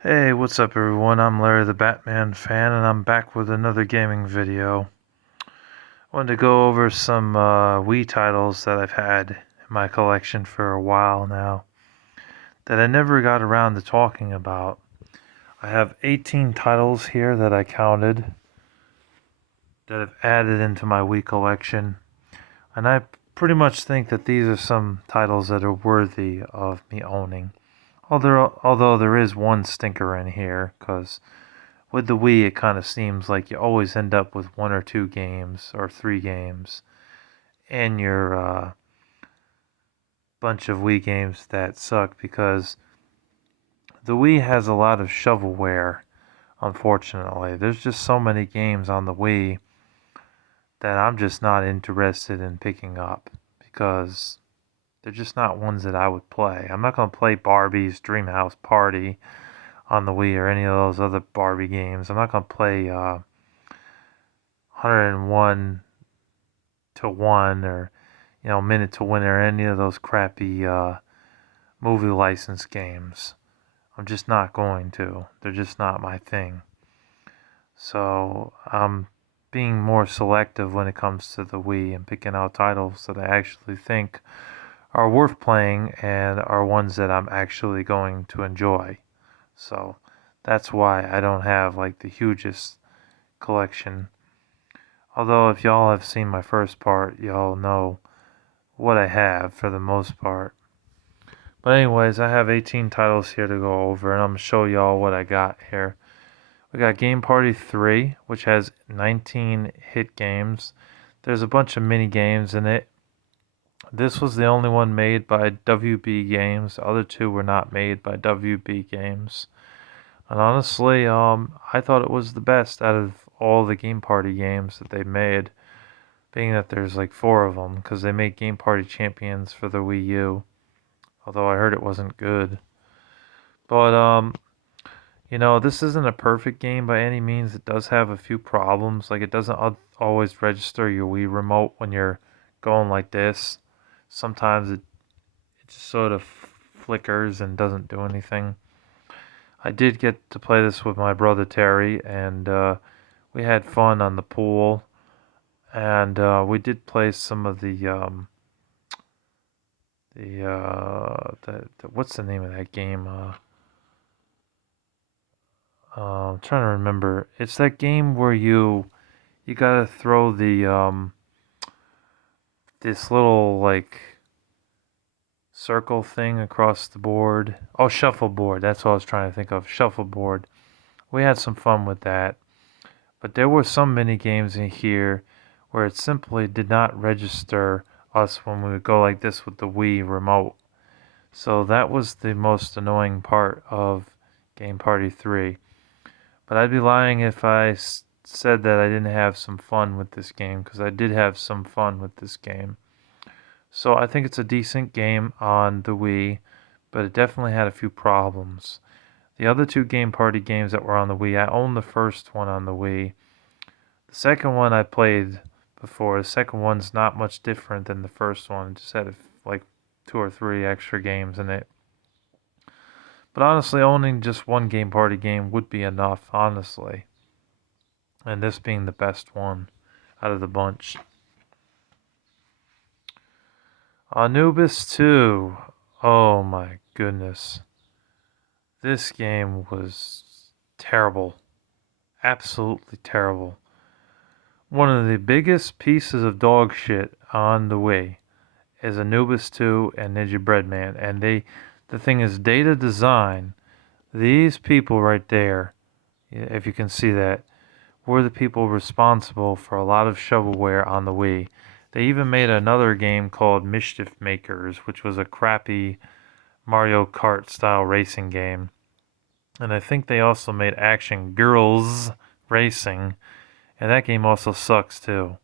Hey, what's up everyone? I'm Larry the Batman fan and I'm back with another gaming video. I wanted to go over some Wii titles that I've had in my collection for a while now that I never got around to talking about. I have 18 titles here that I counted that I've added into my Wii collection, and I pretty much think that these are some titles that are worthy of me owning. Although there is one stinker in here, because with the Wii, it kind of seems like you always end up with one or two games or three games in your bunch of Wii games that suck because the Wii has a lot of shovelware, unfortunately. There's just so many games on the Wii that I'm just not interested in picking up because they're just not ones that I would play. I'm not going to play Barbie's Dreamhouse Party on the Wii or any of those other Barbie games. I'm not going to play 101 to 1 or Minute to Win or any of those crappy movie license games. I'm just not going to. They're just not my thing. So I'm being more selective when it comes to the Wii and picking out titles that I actually think are worth playing and are ones that I'm actually going to enjoy. So that's why I don't have like the hugest collection. Although if y'all have seen my first part, y'all know what I have for the most part. But anyways, I have 18 titles here to go over, and I'm going to show y'all what I got here. We got Game Party 3, which has 19 hit games. There's a bunch of mini games in it. This was the only one made by WB Games. The other two were not made by WB Games. And honestly, I thought it was the best out of all the Game Party games that they made, being that there's like four of them, because they made Game Party Champions for the Wii U, although I heard it wasn't good. But, this isn't a perfect game by any means. It does have a few problems, like it doesn't always register your Wii remote when you're going like this. Sometimes it just sort of flickers and doesn't do anything. I did get to play this with my brother Terry, and we had fun on the pool, and we did play some of the what's the name of that game? I'm trying to remember. It's that game where you gotta throw the this little like circle thing across the board. Oh, shuffleboard. That's what I was trying to think of. Shuffleboard. We had some fun with that. But there were some mini games in here where it simply did not register us when we would go like this with the Wii remote. So that was the most annoying part of Game Party 3. But I'd be lying if I said that I didn't have some fun with this game, because I did have some fun with this game. So I think it's a decent game on the Wii, but it definitely had a few problems. The other two Game Party games that were on the Wii, I owned the first one on the Wii. The second one I played before. The second one's not much different than the first one. It just had like two or three extra games in it. But honestly, owning just one Game Party game would be enough, honestly. And this being the best one out of the bunch. Anubis II. Oh my goodness. This game was terrible. Absolutely terrible. One of the biggest pieces of dog shit on the Wii is Anubis II and Ninja Breadman. And the thing is, data design, these people right there, if you can see that, were the people responsible for a lot of shovelware on the Wii. They even made another game called Mischief Makers, which was a crappy Mario Kart style racing game. And I think they also made Action Girls Racing, and that game also sucks too.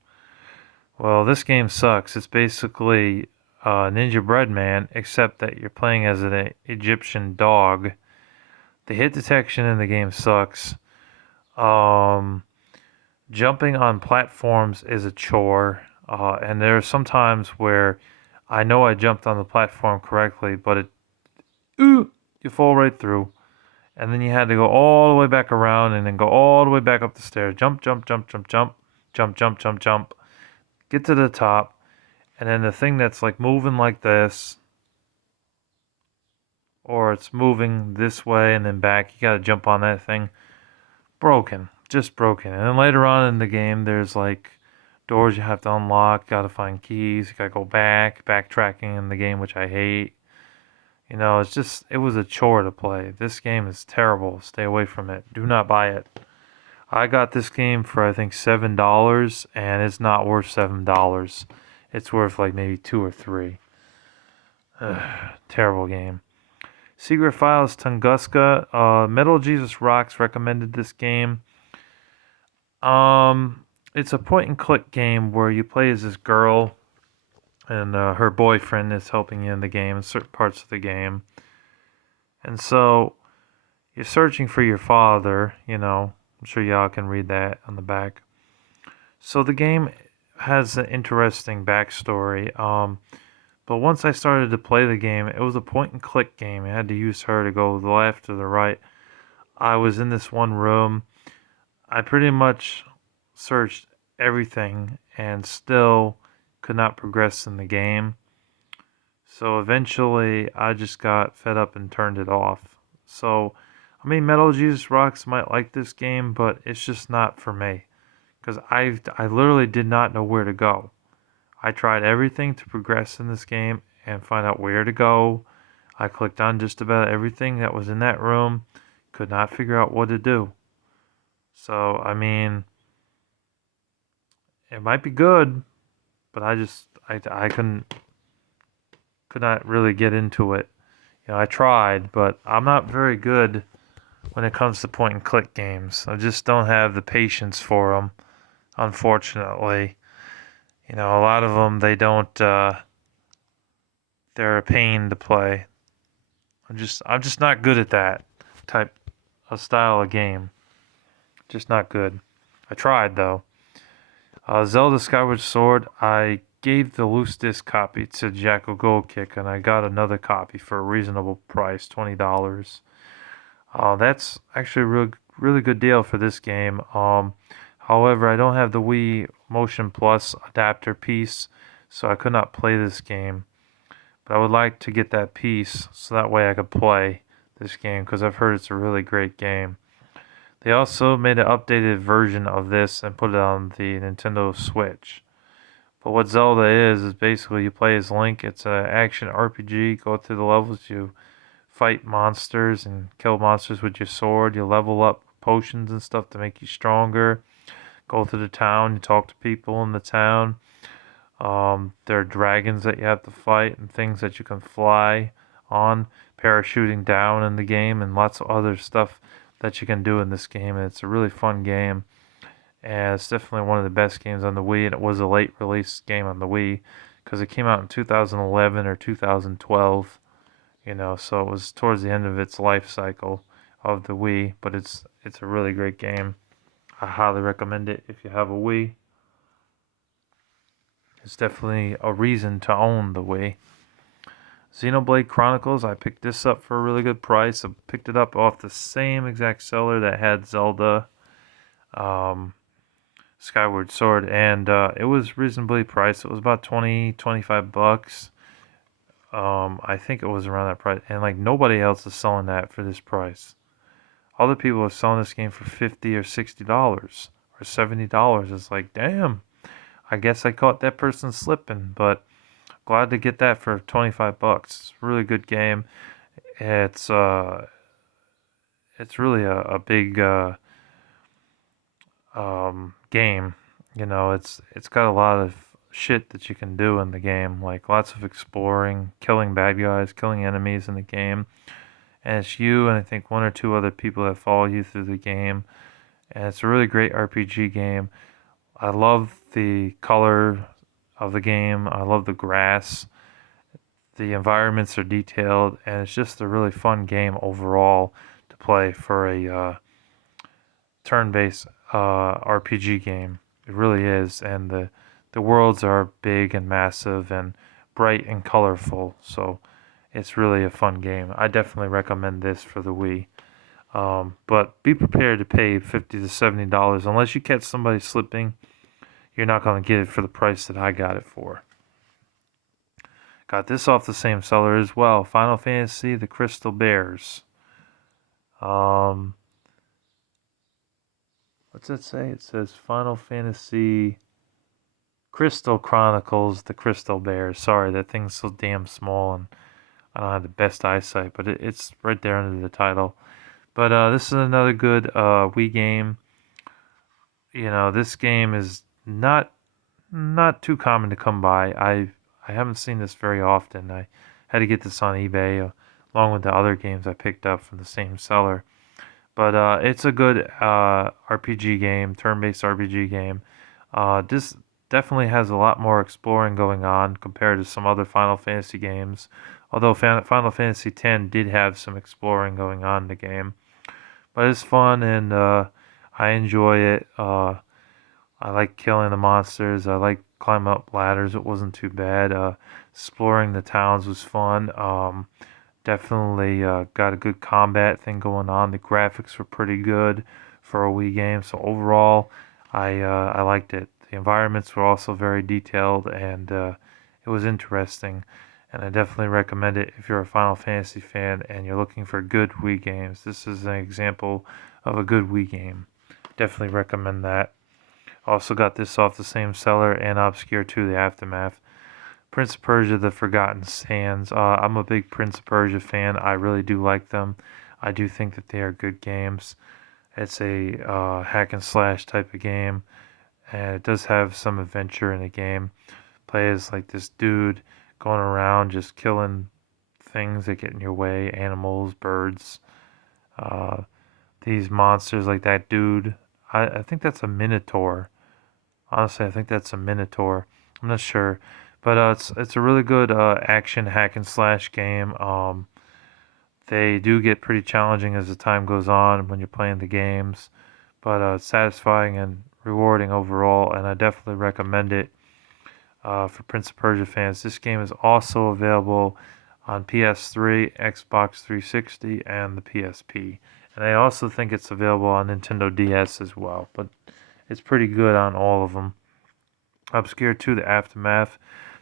Well, this game sucks. It's basically Ninja Breadman, except that you're playing as an Egyptian dog. The hit detection in the game sucks. Jumping on platforms is a chore, and there are some times where I know I jumped on the platform correctly, but you fall right through. And then you had to go all the way back around and then go all the way back up the stairs. Jump, jump, jump, jump, jump, jump, jump, jump, jump. Get to the top. And then the thing that's like moving like this, or it's moving this way and then back, you gotta jump on that thing. Broken. Just broken. And then later on in the game, there's like doors you have to unlock, gotta find keys, you gotta go backtracking in the game, which I hate. You know, it was a chore to play. This game is terrible. Stay away from it. Do not buy it. I got this game for I think $7, and it's not worth $7. It's worth like maybe 2 or 3. Terrible game. Secret Files Tunguska. Metal Jesus Rocks recommended this game. It's a point and click game where you play as this girl, and her boyfriend is helping you in the game, in certain parts of the game. And so you're searching for your father, you know. I'm sure y'all can read that on the back. So the game has an interesting backstory. But once I started to play the game, it was a point and click game. I had to use her to go to the left or the right. I was in this one room. I pretty much searched everything and still could not progress in the game. So eventually I just got fed up and turned it off. So, I mean, Metal Jesus Rocks might like this game, but it's just not for me. Because I literally did not know where to go. I tried everything to progress in this game and find out where to go. I clicked on just about everything that was in that room. Could not figure out what to do. So, I mean, it might be good, but I could not really get into it. You know, I tried, but I'm not very good when it comes to point and click games. I just don't have the patience for them, unfortunately. You know, a lot of them, they're a pain to play. I'm just not good at that type of style of game. Just not good. I tried though. Zelda Skyward Sword, I gave the loose disc copy to Jacko Gold Kick, and I got another copy for a reasonable price, $20. That's actually a really good deal for this game. However, I don't have the Wii Motion Plus adapter piece, so I could not play this game. But I would like to get that piece so that way I could play this game, because I've heard it's a really great game. They also made an updated version of this and put it on the Nintendo Switch. But what Zelda is basically you play as Link. It's an action RPG. Go through the levels. You fight monsters and kill monsters with your sword. You level up potions and stuff to make you stronger. Go through the town. You talk to people in the town. There are dragons that you have to fight and things that you can fly on. Parachuting down in the game and lots of other stuff that you can do in this game. And it's a really fun game. And it's definitely one of the best games on the Wii. And it was a late release game on the Wii because it came out in 2011 or 2012. You know, so it was towards the end of its life cycle of the Wii. But it's a really great game. I highly recommend it if you have a Wii. It's definitely a reason to own the Wii. Xenoblade Chronicles, I picked this up for a really good price. I picked it up off the same exact seller that had Zelda Skyward Sword, and it was reasonably priced. It was about $25. I think it was around that price, and like nobody else is selling that for this price. Other people are selling this game for $50 or $60 or $70. It's like, damn, I guess I caught that person slipping, but glad to get that for $25. It's a really good game. It's really a big game. You know, it's got a lot of shit that you can do in the game, like lots of exploring, killing bad guys, killing enemies in the game. And it's you and I think one or two other people that follow you through the game. And it's a really great RPG game. I love the color of the game. I love the grass. The environments are detailed, and it's just a really fun game overall to play for a turn-based RPG game. It really is, and the worlds are big and massive and bright and colorful, so it's really a fun game. I definitely recommend this for the Wii. But be prepared to pay $50 to $70 unless you catch somebody slipping. You're not going to get it for the price that I got it for. Got this off the same seller as well. Final Fantasy: The Crystal Bears. What's it say? It says Final Fantasy Crystal Chronicles: The Crystal Bears. Sorry, that thing's so damn small and I don't have the best eyesight, but it's right there under the title. But this is another good Wii game. You know, this game is not too common to come by. I haven't seen this very often. I had to get this on eBay along with the other games I picked up from the same seller. But it's a good RPG game, turn-based RPG game. This definitely has a lot more exploring going on compared to some other Final Fantasy games. Although Final Fantasy X did have some exploring going on in the game. But it's fun and I enjoy it. I like killing the monsters. I like climbing up ladders. It wasn't too bad. Exploring the towns was fun. Definitely got a good combat thing going on. The graphics were pretty good for a Wii game. So overall, I liked it. The environments were also very detailed and it was interesting. And I definitely recommend it if you're a Final Fantasy fan and you're looking for good Wii games. This is an example of a good Wii game. Definitely recommend that. Also got this off the same seller, Anubis II: The Aftermath. Prince of Persia: The Forgotten Sands. I'm a big Prince of Persia fan. I really do like them. I do think that they are good games. It's a hack and slash type of game. And it does have some adventure in the game. Play as like this dude going around just killing things that get in your way. Animals, birds. These monsters like that dude. I think that's a minotaur. Honestly, I think that's a minotaur. I'm not sure. But it's a really good action hack and slash game. They do get pretty challenging as the time goes on when you're playing the games, but it's satisfying and rewarding overall, and I definitely recommend it for Prince of Persia fans. This game is also available on PS3, Xbox 360, and the PSP. And I also think it's available on Nintendo DS as well, but it's pretty good on all of them. Obscure 2: The Aftermath.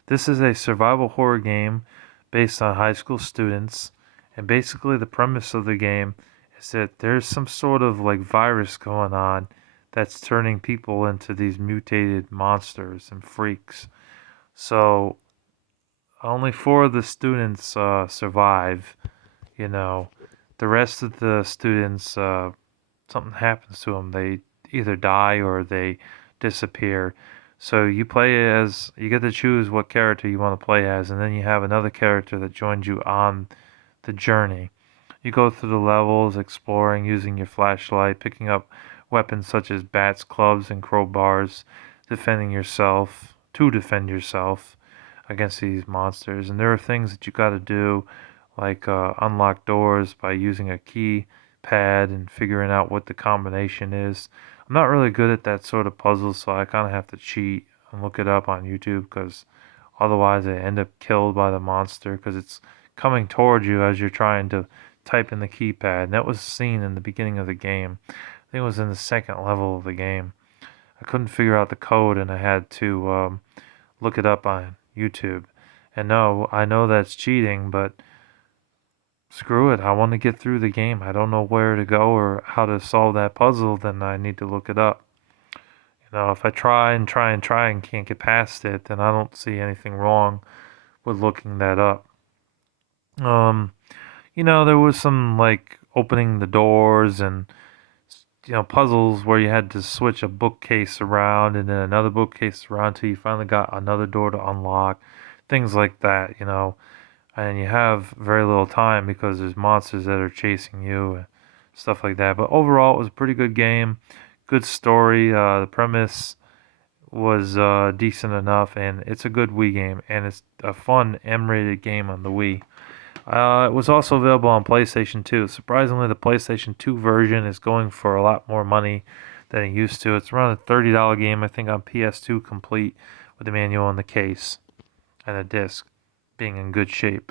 This is a survival horror game based on high school students, and basically the premise of the game is that there's some sort of like virus going on that's turning people into these mutated monsters and freaks. So only 4 of the students survive. You know, the rest of the students, something happens to them. They either die or they disappear. So you get to choose what character you want to play as, and then you have another character that joins you on the journey. You go through the levels, exploring, using your flashlight, picking up weapons such as bats, clubs, and crowbars, to defend yourself against these monsters. And there are things that you got to do, like unlock doors by using a key pad and figuring out what the combination is. I'm not really good at that sort of puzzle, so I kind of have to cheat and look it up on YouTube, because otherwise I end up killed by the monster because it's coming towards you as you're trying to type in the keypad. And that was seen in the beginning of the game. I think it was in the second level of the game. I couldn't figure out the code and I had to look it up on YouTube. And no, I know that's cheating, but screw it. I want to get through the game. I don't know where to go or how to solve that puzzle, then I need to look it up. You know, if I try and can't get past it, then I don't see anything wrong with looking that up. You know, there was some like opening the doors and puzzles where you had to switch a bookcase around and then another bookcase around until you finally got another door to unlock. Things like that, and you have very little time because there's monsters that are chasing you and stuff like that. But overall, it was a pretty good game, good story. The premise was decent enough, and it's a good Wii game, and it's a fun M-rated game on the Wii. It was also available on PlayStation 2. Surprisingly, the PlayStation 2 version is going for a lot more money than it used to. It's around a $30 game, I think, on PS2 complete with the manual and the case and a disc being in good shape.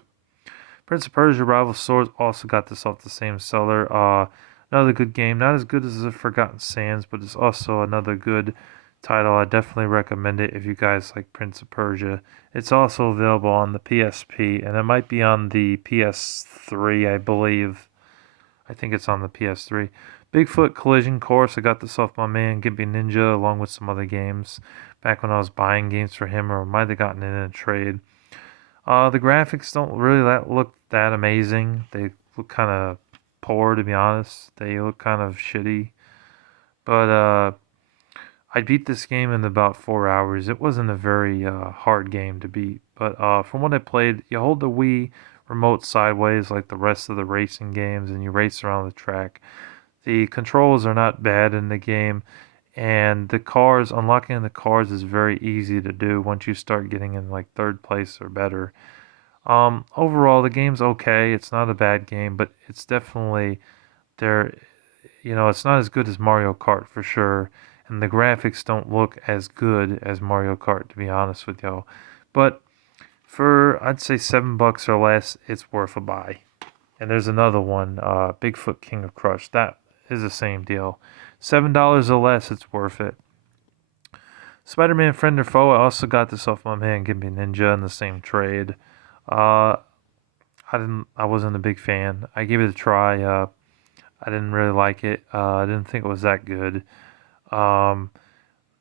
Prince of Persia: Rival Swords also got this off the same seller. Another good game, not as good as The Forgotten Sands, but it's also another good title. I definitely recommend it if you guys like Prince of Persia. It's also available on the PSP, and it might be on the PS3, I believe. I think it's on the PS3. Bigfoot Collision Course, I got this off my man Gimpy Ninja along with some other games back when I was buying games for him, or might have gotten it in a trade. The graphics don't really look that amazing. They look kind of poor, to be honest. They look kind of shitty. But I beat this game in about 4 hours. It wasn't a very hard game to beat. But from what I played, you hold the Wii remote sideways like the rest of the racing games, and you race around the track. The controls are not bad in the game, and the cars, unlocking the cars is very easy to do once you start getting in like third place or better. Overall, the game's okay. It's not a bad game, but it's definitely there. It's not as good as Mario Kart for sure, and the graphics don't look as good as Mario Kart, to be honest with y'all. But for I'd say $7 or less, it's worth a buy. And there's another one, Bigfoot King of Crush. That is the same deal. $7 or less, it's worth it. Spider-Man Friend or Foe, I also got this off my man Gimpy Ninja in the same trade. I wasn't a big fan. I gave it a try. I didn't really like it. I didn't think it was that good.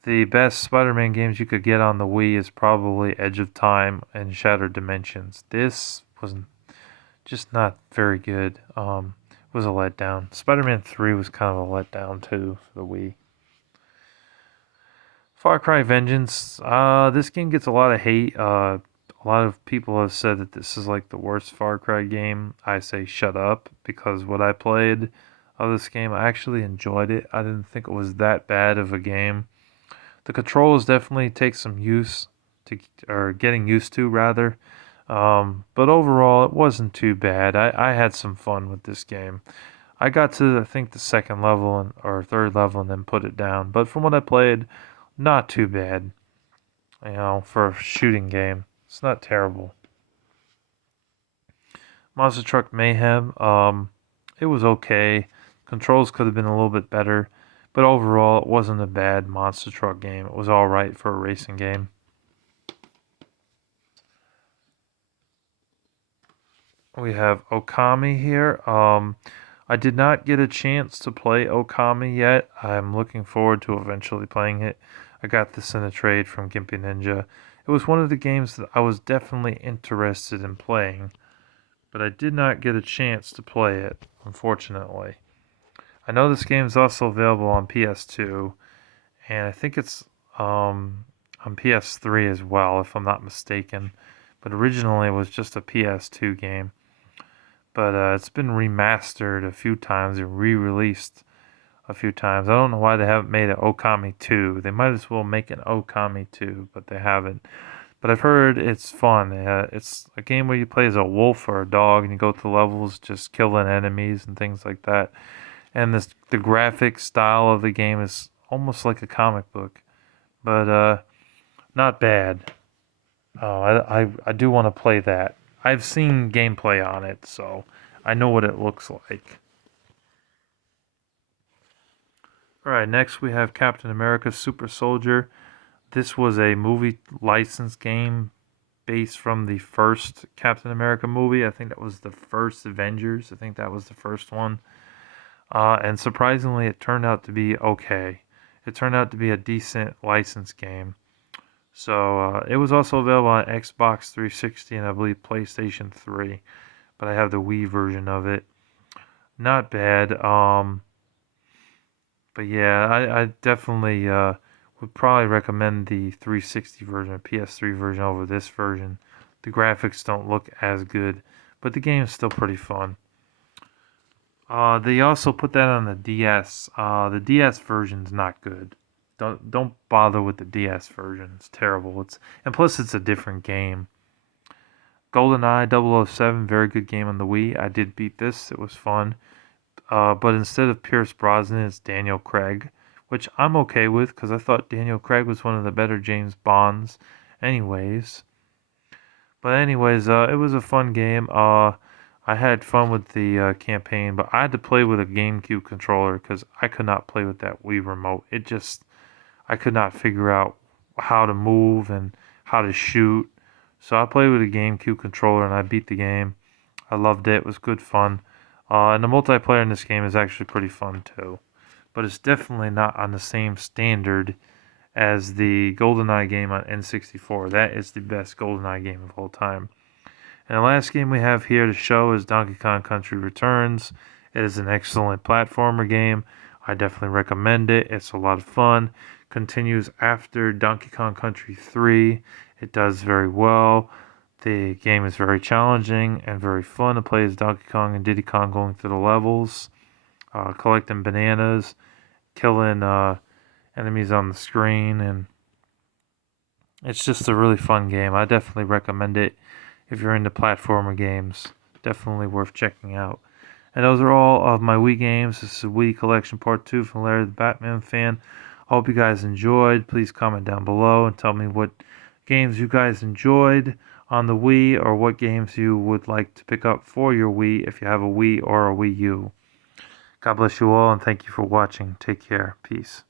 The best Spider-Man games you could get on the Wii is probably Edge of Time and Shattered Dimensions. This was just not very good. It was a letdown. Spider-Man 3 was kind of a letdown too for the Wii. Far Cry Vengeance. This game gets a lot of hate. A lot of people have said that this is like the worst Far Cry game. I say shut up, because what I played of this game, I actually enjoyed it. I didn't think it was that bad of a game. The controls definitely take some getting used to rather. But overall, it wasn't too bad. I had some fun with this game. I got to, I think, the second level or third level and then put it down. But from what I played, not too bad. For a shooting game, it's not terrible. Monster Truck Mayhem, it was okay. Controls could have been a little bit better, but overall, it wasn't a bad Monster Truck game. It was all right for a racing game. We have Okami here. I did not get a chance to play Okami yet. I'm looking forward to eventually playing it. I got this in a trade from Gimpy Ninja. It was one of the games that I was definitely interested in playing, but I did not get a chance to play it, unfortunately. I know this game is also available on PS2, and I think it's on PS3 as well, if I'm not mistaken. But originally it was just a PS2 game. But it's been remastered a few times and re-released a few times. I don't know why they haven't made an Okami 2. They might as well make an Okami 2, but they haven't. But I've heard it's fun. It's a game where you play as a wolf or a dog, and you go through levels just killing enemies and things like that. And the graphic style of the game is almost like a comic book, but not bad. Oh, I do want to play that. I've seen gameplay on it, so I know what it looks like. Alright, next we have Captain America Super Soldier. This was a movie license game based from the first Captain America movie. I think that was the first Avengers. I think that was the first one. And surprisingly, it turned out to be okay. It turned out to be a decent license game. So it was also available on Xbox 360 and I believe PlayStation 3, but I have the Wii version of it. Not bad. But yeah, I definitely would probably recommend the 360 version, PS3 version over this version. The graphics don't look as good, but the game is still pretty fun. They also put that on the DS. The DS version's not good. Don't bother with the DS version. It's terrible. And plus it's a different game. GoldenEye 007, very good game on the Wii. I did beat this. It was fun. But instead of Pierce Brosnan, it's Daniel Craig, which I'm okay with because I thought Daniel Craig was one of the better James Bonds anyways. But anyways, it was a fun game. I I had fun with the campaign, but I had to play with a GameCube controller because I could not play with that Wii remote. I could not figure out how to move and how to shoot. So I played with a GameCube controller and I beat the game. I loved it. It was good fun. And the multiplayer in this game is actually pretty fun too. But it's definitely not on the same standard as the GoldenEye game on N64. That is the best GoldenEye game of all time. And the last game we have here to show is Donkey Kong Country Returns. It is an excellent platformer game. I definitely recommend it. It's a lot of fun. Continues after Donkey Kong Country 3. It does very well. The game is very challenging and very fun to play as Donkey Kong and Diddy Kong going through the levels, collecting bananas, killing enemies on the screen, and it's just a really fun game. I definitely recommend it if you're into platformer games. Definitely worth checking out. And those are all of my Wii games. This is Wii Collection Part 2 from Larry the Batman Fan. I hope you guys enjoyed. Please comment down below and tell me what games you guys enjoyed on the Wii or what games you would like to pick up for your Wii if you have a Wii or a Wii U. God bless you all and thank you for watching. Take care. Peace.